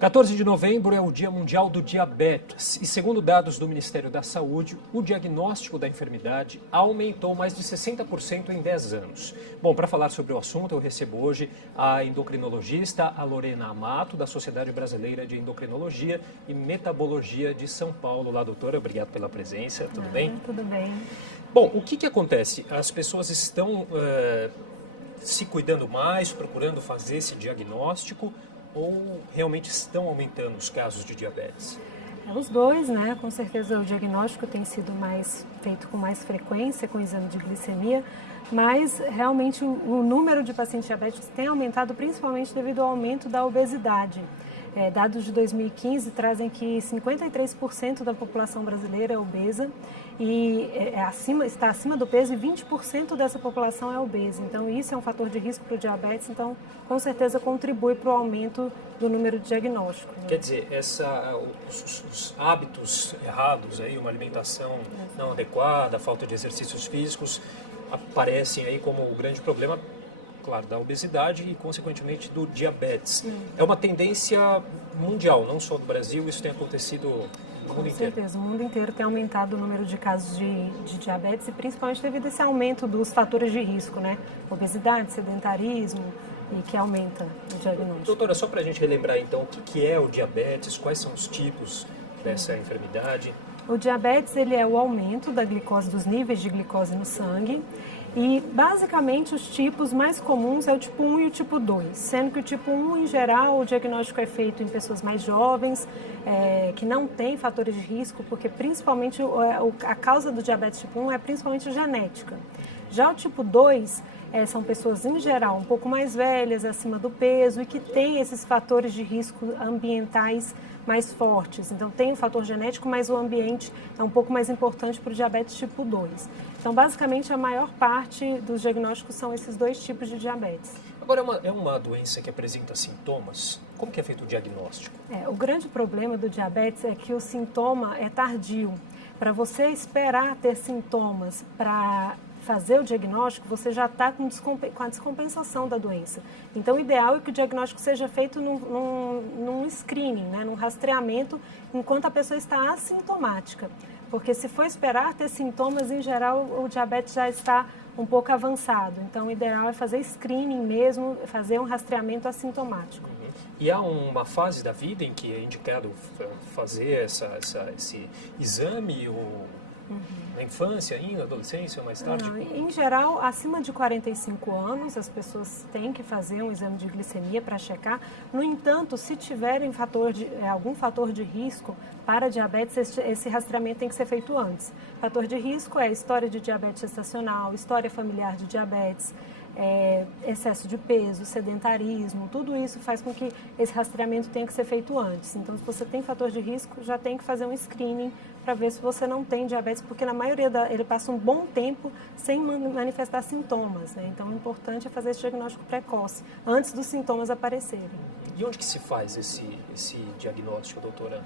14 de novembro é o Dia Mundial do Diabetes e, segundo dados do Ministério da Saúde, o diagnóstico da enfermidade aumentou mais de 60% em 10 anos. Bom, para falar sobre o assunto, eu recebo hoje a endocrinologista a Lorena Amato, da Sociedade Brasileira de Endocrinologia e Metabologia de São Paulo. Olá, doutora, obrigado pela presença, tudo bem? Tudo bem. Bom, o que acontece? As pessoas estão se cuidando mais, procurando fazer esse diagnóstico, ou realmente estão aumentando os casos de diabetes? Os dois, né? Com certeza o diagnóstico tem sido feito com mais frequência com o exame de glicemia, mas realmente o número de pacientes diabéticos tem aumentado principalmente devido ao aumento da obesidade. Dados de 2015 trazem que 53% da população brasileira é obesa e está acima do peso e 20% dessa população é obesa. Então, isso é um fator de risco para o diabetes, então, com certeza contribui para o aumento do número de diagnóstico. Né? Quer dizer, os hábitos errados, aí, uma alimentação não adequada, falta de exercícios físicos, aparecem aí como o grande problema, claro, da obesidade e, consequentemente, do diabetes. É uma tendência mundial, não só do Brasil, isso tem acontecido no mundo inteiro. Com certeza, o mundo inteiro tem aumentado o número de casos de diabetes e principalmente devido a esse aumento dos fatores de risco, né? Obesidade, sedentarismo, e que aumenta o diagnóstico. Doutora, só para a gente relembrar então, o que é o diabetes, quais são os tipos dessa enfermidade? O diabetes, ele é o aumento da glicose, dos níveis de glicose no sangue. E, basicamente, os tipos mais comuns é o tipo 1 e o tipo 2, sendo que o tipo 1, em geral, o diagnóstico é feito em pessoas mais jovens, que não têm fatores de risco, porque, principalmente, a causa do diabetes tipo 1 é principalmente genética. Já o tipo 2, são pessoas, em geral, um pouco mais velhas, acima do peso e que têm esses fatores de risco ambientais mais fortes. Então, tem o fator genético, mas o ambiente é um pouco mais importante para o diabetes tipo 2. Então, basicamente, a maior parte dos diagnósticos são esses dois tipos de diabetes. Agora, é uma doença que apresenta sintomas? Como que é feito o diagnóstico? O grande problema do diabetes é que o sintoma é tardio. Para você esperar ter sintomas para fazer o diagnóstico, você já está com a descompensação da doença. Então, o ideal é que o diagnóstico seja feito num screening, né, num rastreamento, enquanto a pessoa está assintomática. Porque se for esperar ter sintomas, em geral, o diabetes já está um pouco avançado. Então, o ideal é fazer screening mesmo, fazer um rastreamento assintomático. E há uma fase da vida em que é indicado fazer esse exame, ou na infância ainda, adolescência, mais tarde? Não, em geral, acima de 45 anos, as pessoas têm que fazer um exame de glicemia para checar. No entanto, se tiverem algum fator de risco para diabetes, esse rastreamento tem que ser feito antes. Fator de risco é história de diabetes gestacional, história familiar de diabetes, excesso de peso, sedentarismo, tudo isso faz com que esse rastreamento tenha que ser feito antes. Então, se você tem fator de risco, já tem que fazer um screening para ver se você não tem diabetes, porque na maioria ele passa um bom tempo sem manifestar sintomas, né? Então, o importante é fazer esse diagnóstico precoce, antes dos sintomas aparecerem. E onde que se faz esse diagnóstico, doutora?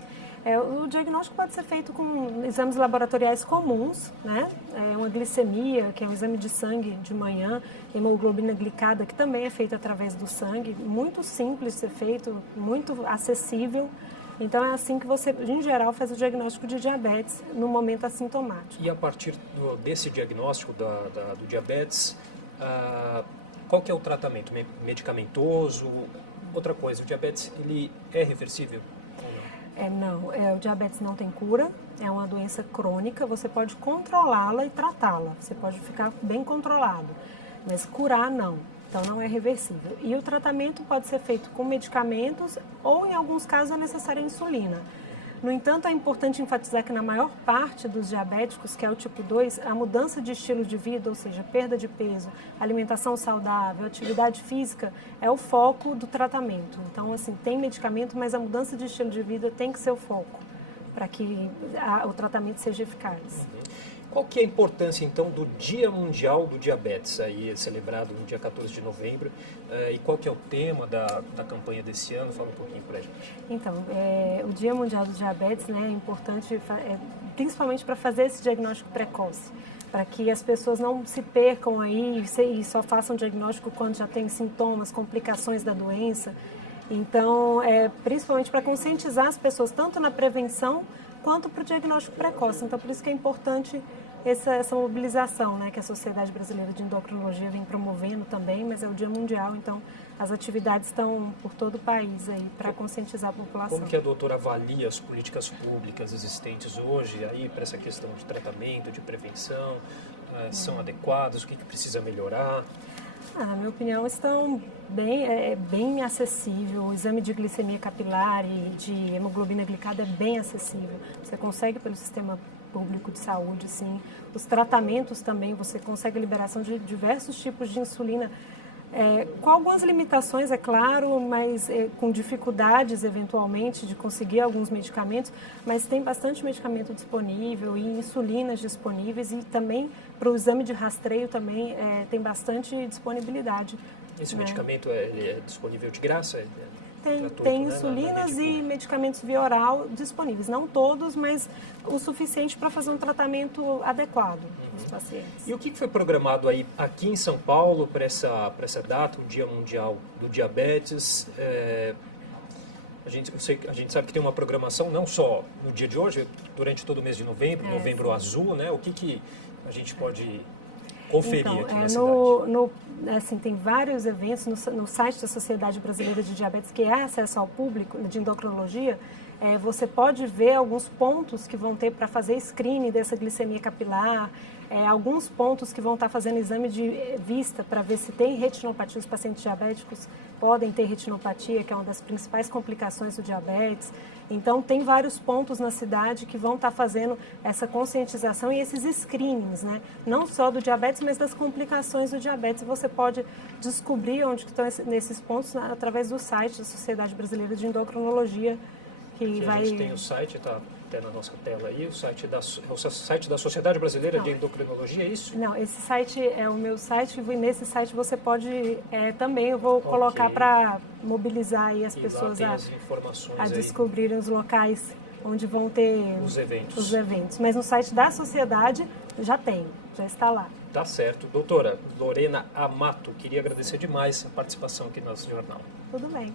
O diagnóstico pode ser feito com exames laboratoriais comuns, né? Uma glicemia, que é um exame de sangue de manhã, hemoglobina glicada, que também é feito através do sangue, muito simples de ser feito, muito acessível. Então, é assim que você, em geral, faz o diagnóstico de diabetes no momento assintomático. E a partir desse diagnóstico do diabetes, qual que é o tratamento? Medicamentoso? Outra coisa, o diabetes, ele é reversível? Não, o diabetes não tem cura, é uma doença crônica, você pode controlá-la e tratá-la, você pode ficar bem controlado, mas curar não, então não é reversível. E o tratamento pode ser feito com medicamentos ou, em alguns casos, é necessária insulina. No entanto, é importante enfatizar que na maior parte dos diabéticos, que é o tipo 2, a mudança de estilo de vida, ou seja, perda de peso, alimentação saudável, atividade física, é o foco do tratamento. Então, assim, tem medicamento, mas a mudança de estilo de vida tem que ser o foco para que o tratamento seja eficaz. Qual que é a importância, então, do Dia Mundial do Diabetes, aí celebrado no dia 14 de novembro, e qual que é o tema da campanha desse ano? Fala um pouquinho para a gente. Então, o Dia Mundial do Diabetes, né, é importante, principalmente para fazer esse diagnóstico precoce, para que as pessoas não se percam aí e só façam diagnóstico quando já tem sintomas, complicações da doença. Então, principalmente para conscientizar as pessoas, tanto na prevenção quanto para o diagnóstico precoce. Então, por isso que é importante essa mobilização, né, que a Sociedade Brasileira de Endocrinologia vem promovendo também, mas é o Dia Mundial, então as atividades estão por todo o país aí para conscientizar a população. Como que a doutora avalia as políticas públicas existentes hoje aí para essa questão de tratamento, de prevenção? São adequadas? O que precisa melhorar? Na minha opinião, estão bem acessível. O exame de glicemia capilar e de hemoglobina glicada é bem acessível. Você consegue pelo sistema público de saúde, sim. Os tratamentos também, você consegue liberação de diversos tipos de insulina, com algumas limitações, é claro, mas com dificuldades, eventualmente, de conseguir alguns medicamentos, mas tem bastante medicamento disponível e insulinas disponíveis, e também para o exame de rastreio também tem bastante disponibilidade. Esse medicamento é disponível de graça? Tem insulinas e medicamentos via oral disponíveis. Não todos, mas o suficiente para fazer um tratamento adequado dos pacientes. E o que foi programado aí aqui em São Paulo para essa data, o Dia Mundial do Diabetes? A gente sabe que tem uma programação não só no dia de hoje, durante todo o mês de novembro, Novembro Azul, né? O que a gente pode conferir aqui na cidade? Tem vários eventos no site da Sociedade Brasileira de Diabetes, que é acesso ao público, de endocrinologia. Você pode ver alguns pontos que vão ter para fazer screening dessa glicemia capilar, alguns pontos que vão estar fazendo exame de vista para ver se tem retinopatia. Os pacientes diabéticos podem ter retinopatia, que é uma das principais complicações do diabetes. Então, tem vários pontos na cidade que vão estar fazendo essa conscientização e esses screenings, né? Não só do diabetes, mas das complicações do diabetes. Você pode descobrir onde estão nesses pontos através do site da Sociedade Brasileira de Endocrinologia. A gente tem o site, está até na nossa tela aí, o site da Sociedade Brasileira de Endocrinologia, é isso? Não, esse site é o meu site, e nesse site você pode também, eu vou colocar para mobilizar aí as pessoas a descobrirem os locais onde vão ter os eventos. Mas no site da Sociedade já está lá. Tá certo. Doutora Lorena Amato, queria agradecer demais a participação aqui no nosso jornal. Tudo bem.